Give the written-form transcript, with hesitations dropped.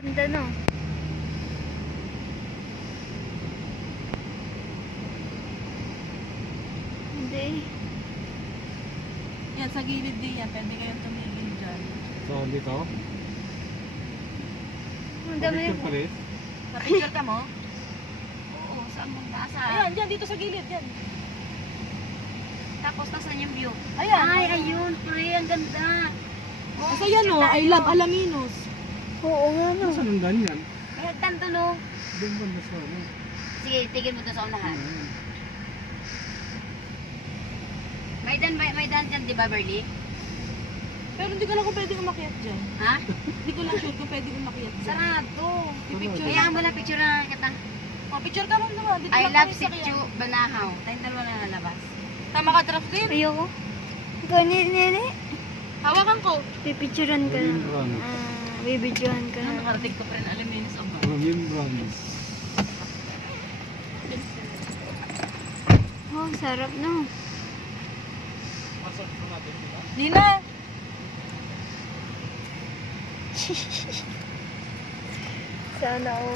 Ganda no. Hindi. Yan, sa gilid din yan. Pwede kayong tumigil dyan. So, dito? Ang dami Picture police? Napicture ka mo? Oo, saan mong taas Ayan, dyan, dito sa gilid. Yan. Tapos nasan yung view? Ayan. Ay, ayun, pre, ang ganda. Kasi yan o, I love Alaminos. Oo nga no. Saan ang ganyan? Kaya tanto no. Doon ba na sa ano? Sige, tigil mo doon sa unahan. Ayun. May dan dyan, di ba, Berly? Pero hindi ko lang kung pwede umakyat dyan. Ha? Hindi ko lang sure kung pwede umakyat dyan. Sarado. Pipicture. Kaya mo na picture na kita. Oh, picture ka mo naman. Dito I lang love kami sa Sitchu Banahaw. Tayong dalawa na lalabas. Tama ka, draft din. Ayoko. Ikaw nini. Hawakan ko. Pipicturean ka na. Ayun, brand. Bibidyohan ka Ano, na. nakarating ko pa rin Alaminos o ba? Yun, brand. Oh, sarap no. Nina! Sana all.